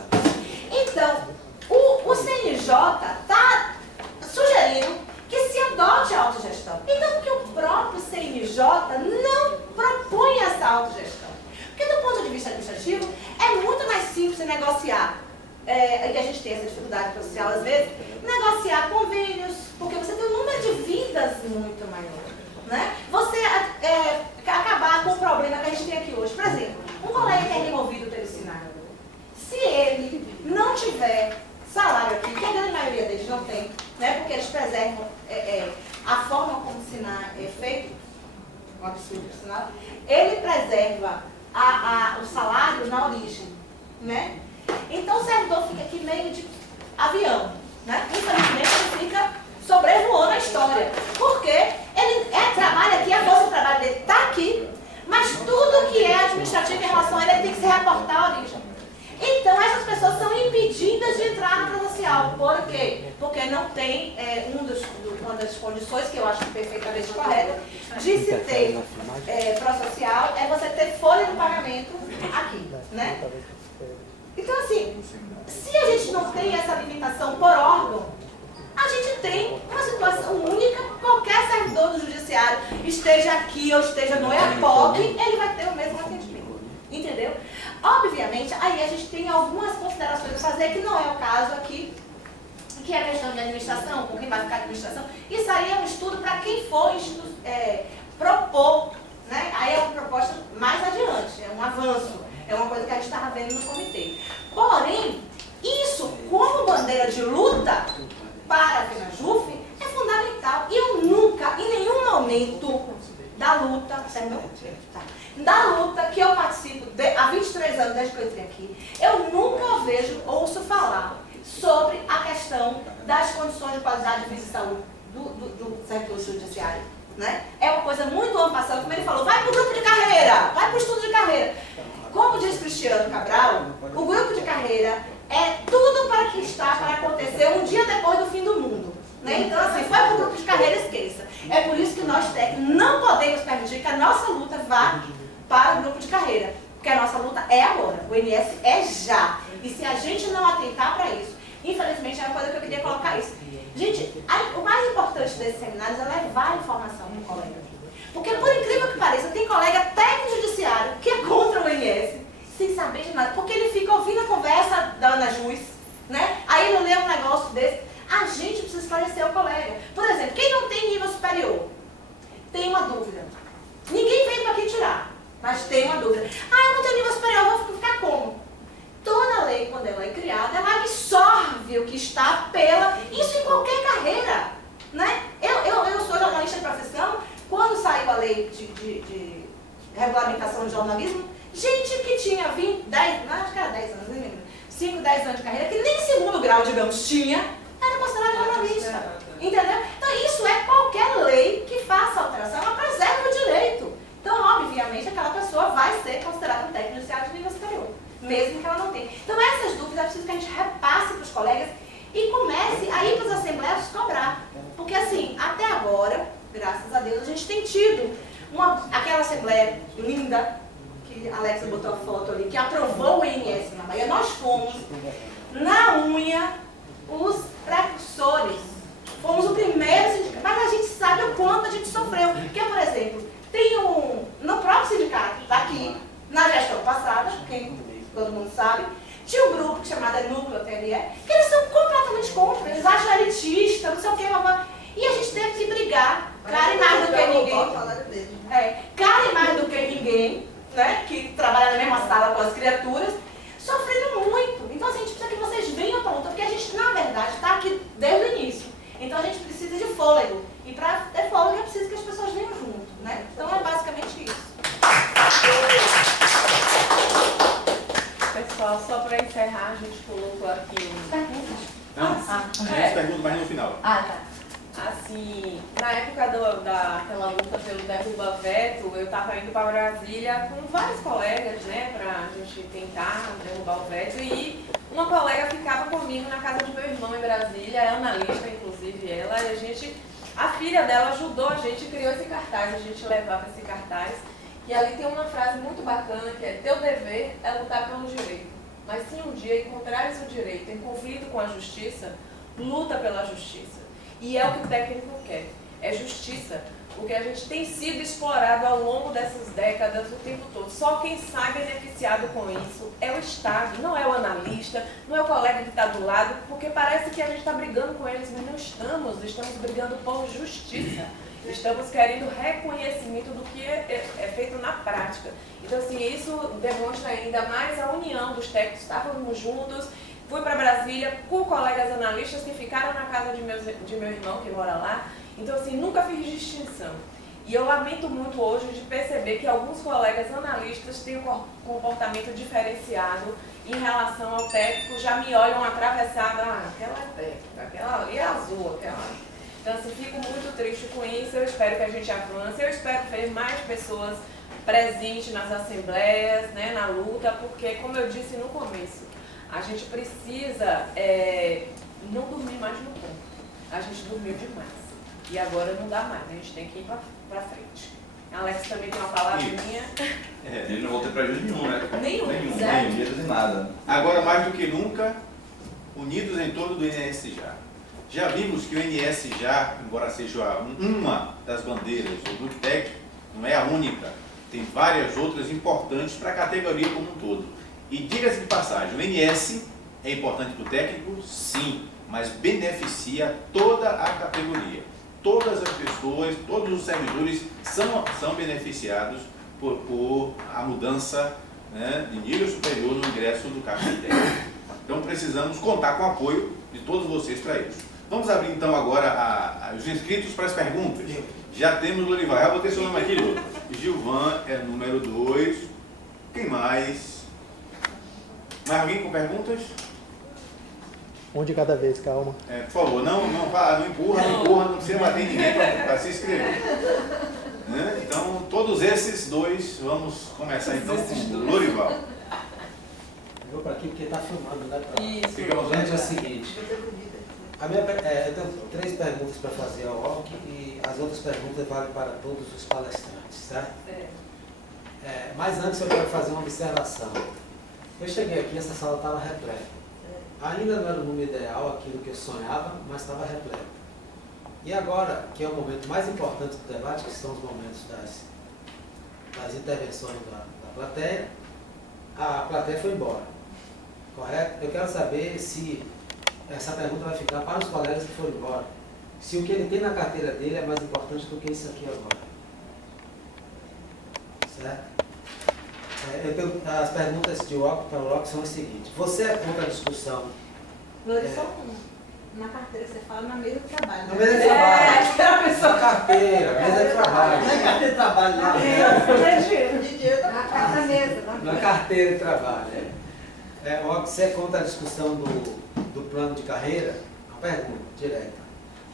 Então, o CNJ está sugerindo que se adote a autogestão. Então, porque o próprio CNJ não propõe essa autogestão. Porque do ponto de vista administrativo, é muito mais simples negociar, que a gente tem essa dificuldade social às vezes, negociar convênios, porque você tem um número de vidas muito maior. Né? Você acabar com o problema que a gente tem aqui hoje. Por exemplo, um colega que é removido pelo SINAI, se ele não tiver salário aqui, que a grande maioria deles não tem, né? Porque eles preservam a forma como o SINAI é feito, um absurdo por sinal, ele preserva o salário na origem. Né? Então o servidor fica aqui meio de avião. Né? Infelizmente ele fica sobrevoando a história. Porque ele trabalha aqui, a força de trabalho dele está aqui, mas tudo que é administrativo em relação a ele tem que se reportar à origem. Então, essas pessoas são impedidas de entrar no presencial. Por quê? Porque não tem uma das condições que eu acho perfeitamente correta de se ter pró-social é você ter folha de pagamento aqui, né? Então, assim, se a gente não tem essa limitação por órgão, a gente tem uma situação única. Qualquer servidor do judiciário, esteja aqui ou esteja no EAPOC, ele vai ter o mesmo atendimento. Entendeu? Obviamente, aí a gente tem algumas considerações a fazer, que não é o caso aqui, que é a questão de administração, com quem vai ficar a administração. Isso aí é um estudo para quem for propor, né? Aí é uma proposta mais adiante, é um avanço, é uma coisa que a gente estava vendo no comitê. Porém, isso como bandeira de luta para a FENAJUF é fundamental. E eu nunca, em nenhum momento da luta, da luta que eu participo há 23 anos, desde que eu entrei aqui, eu nunca ouço falar sobre a questão das condições de qualidade de vida e saúde do servidor judiciário. Né? É uma coisa muito ano passado, como ele falou, vai para o grupo de carreira, vai para o estudo de carreira. Como diz Cristiano Cabral, o grupo de carreira é tudo para que está para acontecer um dia depois do fim do mundo. Né? Então, assim, foi para o grupo de carreira, esqueça. É por isso que nós técnicos não podemos permitir que a nossa luta vá para o grupo de carreira. Porque a nossa luta é agora. O INS é já. E se a gente não atentar para isso, infelizmente é uma coisa que eu queria colocar isso. Gente, o mais importante desses seminários é levar a informação para o colega. Porque, por incrível que pareça, tem colega técnico judiciário que é contra o INS, sem saber de nada. Porque ele fica ouvindo a conversa da Ana Jus, né? Aí ele lê um negócio desse. A gente precisa esclarecer o colega. Por exemplo, quem não tem nível superior, tem uma dúvida. Ninguém veio para aqui tirar, mas tem uma dúvida. Eu não tenho nível superior, eu vou ficar como? Toda lei, quando ela é criada, ela absorve o que está isso em qualquer carreira. Né? Eu sou jornalista de profissão, quando saiu a lei de regulamentação de jornalismo, gente que tinha 10 anos, nem lembro, 5, 10 anos de carreira, que nem segundo grau, digamos, tinha, era considerado jornalista. Entendeu? Então, isso é qualquer lei que faça alteração, ela preserva o direito. Então, obviamente, aquela pessoa vai ser considerada um técnico judiciário de nível superior, mesmo que ela não tenha. Então, essas dúvidas é preciso que a gente repasse para os colegas e comece a ir para as assembleias cobrar. Porque, assim, até agora, graças a Deus, a gente tem tido aquela assembleia linda, que a Alexa botou a foto ali, que aprovou o INS na Bahia. Nós fomos, na unha, os precursores. Fomos o primeiro sindicato, mas a gente sabe o quanto a gente sofreu. Porque, por exemplo, tem no próprio sindicato, daqui, na gestão passada, todo mundo sabe, tinha um grupo chamado Núcleo TLE, que eles são completamente contra. Eles acham a elite lista, não sei o que, e a gente teve que brigar, cara e mais do que ninguém. Cara e mais do que ninguém, né, que trabalha na mesma sala com as criaturas, sofrendo muito. Então, assim, a gente precisa que vocês venham para luta, porque a gente, na verdade, está aqui desde o início. Então, a gente precisa de fôlego. E para ter fôlego, é preciso que as pessoas venham junto, né? Então, é basicamente isso. Pessoal, só para encerrar, a gente colocou aqui Não, a gente pergunta mais no final. Assim, na época daquela luta pelo derruba veto, eu estava indo para Brasília com vários colegas, né, para a gente tentar derrubar o veto, e uma colega ficava comigo na casa do meu irmão em Brasília, é analista, inclusive ela, e a filha dela ajudou a gente, criou esse cartaz, a gente levava esse cartaz, e ali tem uma frase muito bacana que é: teu dever é lutar pelo direito, mas se um dia encontrares o direito em conflito com a justiça, luta pela justiça. E é o que o técnico quer, é justiça. O que a gente tem sido explorado ao longo dessas décadas, o tempo todo. Só quem sai beneficiado com isso é o Estado, não é o analista, não é o colega que está do lado, porque parece que a gente está brigando com eles, mas não estamos brigando por justiça. Estamos querendo reconhecimento do que é feito na prática. Então, assim, isso demonstra ainda mais a união dos técnicos. Estávamos juntos. Fui para Brasília com colegas analistas que ficaram na casa de meu irmão, que mora lá. Então, assim, nunca fiz distinção. E eu lamento muito hoje de perceber que alguns colegas analistas têm um comportamento diferenciado em relação ao técnico, já me olham atravessada, aquela é técnica, aquela ali é azul, aquela... Então, assim, fico muito triste com isso, eu espero que a gente avance, eu espero ver mais pessoas presentes nas assembleias, né, na luta, porque, como eu disse no começo, a gente precisa não dormir mais no ponto. A gente dormiu demais. E agora não dá mais, a gente tem que ir para frente. Alex também tem uma palavrinha. Ele não vai ter prejuízo nenhum, né? Nenhum, Prejuízo de nada. Agora, mais do que nunca, unidos em torno do INS Já. Já vimos que o INS Já, embora seja uma das bandeiras do grupo técnico, não é a única. Tem várias outras importantes para a categoria como um todo. E diga-se de passagem, o INS é importante para o técnico? Sim, mas beneficia toda a categoria. Todas as pessoas, todos os servidores são beneficiados por a mudança, né, de nível superior no ingresso do cargo de técnico. Então precisamos contar com o apoio de todos vocês para isso. Vamos abrir então agora os inscritos para as perguntas. Já temos o Lorival. Eu vou ter seu nome aqui, Lô. Gilvan é número 2. Quem mais? Mais alguém com perguntas? Um de cada vez, calma. Por favor, não empurra, não precisa bater em ninguém para se inscrever. Né? Então, todos esses dois, vamos começar então com o Lorival. Eu vou para aqui porque está filmando, né? Isso. Fica à vontade. Gente, é o seguinte. Eu tenho 3 perguntas para fazer ao OC e as outras perguntas valem para todos os palestrantes, certo? Mas antes eu quero fazer uma observação. Eu cheguei aqui, essa sala estava repleta. Ainda não era o número ideal, aquilo que eu sonhava, mas estava repleta. E agora, que é o momento mais importante do debate, que são os momentos das intervenções da plateia, a plateia foi embora. Correto? Eu quero saber se essa pergunta vai ficar para os colegas que foram embora. Se o que ele tem na carteira dele é mais importante do que isso aqui agora. Certo? As perguntas de OC para o OC são as seguintes. Você é contra a discussão? Só na carteira, você fala na mesa de trabalho. Na mesa de trabalho. pessoa. Na carteira, mesa de trabalho. Não é carteira de trabalho, não. Na carteira de trabalho. OC, você é contra a discussão do plano de carreira? Uma pergunta direta.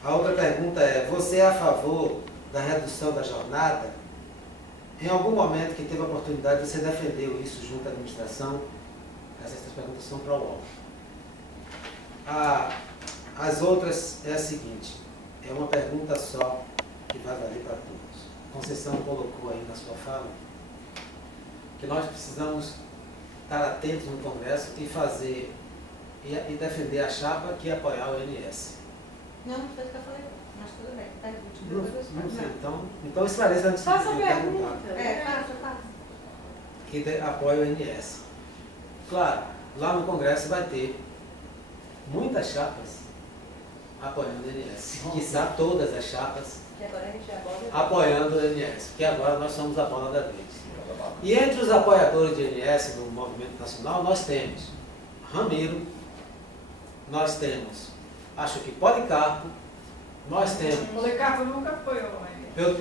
A outra pergunta é, você é a favor da redução da jornada? Em algum momento que teve a oportunidade, você defendeu isso junto à administração? Essas 3 perguntas são para o OC. As outras é a seguinte, é uma pergunta só que vai valer para todos. Conceição colocou aí na sua fala que nós precisamos estar atentos no Congresso e fazer e defender a chapa que apoiar o INS. Não foi o que eu falei, mas tudo bem. Não sei, então esclareça antes de Faça a perguntar. pergunta. Faça. Que apoia o INS. Claro, lá no Congresso vai ter muitas chapas apoiando o INS. Quiçá todas as chapas Que agora a gente aborda. apoiando o INS, porque agora nós somos a bola da vez. E entre os apoiadores de INS no movimento nacional, nós temos Ramiro, nós temos, acho que Policarpo, nós temos, O Policarpo nunca apoiou.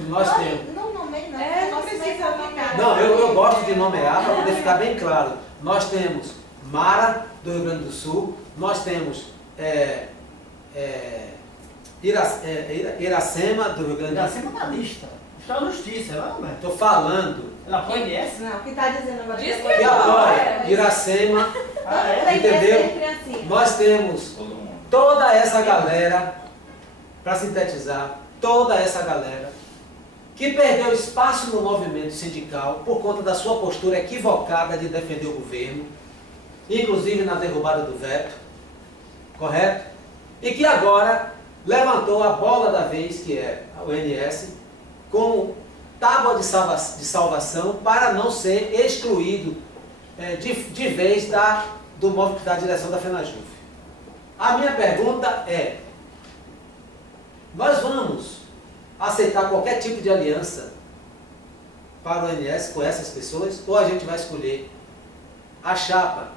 nós temos. Não nomei, não. É, não Nosso precisa meio é nomear. Não, eu gosto de nomear para poder ficar bem claro. Nós temos Mara, do Rio Grande do Sul, nós temos Iracema, do Rio Grande do Sul. Iracema na lista. Está na justiça, ela não é. Estou falando Ela apoia o INS? Não, o que está dizendo agora? Diz que apoia Iracema, Ah, é? entendeu? Nós temos Todo mundo. toda essa galera, para sintetizar, toda essa galera que perdeu espaço no movimento sindical por conta da sua postura equivocada de defender o governo, inclusive na derrubada do veto, correto? E que agora levantou a bola da vez, que é o INS, como tábua de salvação para não ser excluído de vez da direção da FENAJUF. A minha pergunta é, nós vamos aceitar qualquer tipo de aliança para o INS com essas pessoas, ou a gente vai escolher a chapa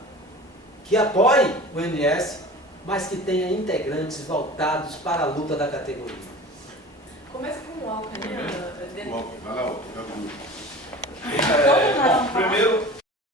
que apoie o INS, mas que tenha integrantes voltados para a luta da categoria? Começa com o Walker, né? Vai lá, Bom, primeiro,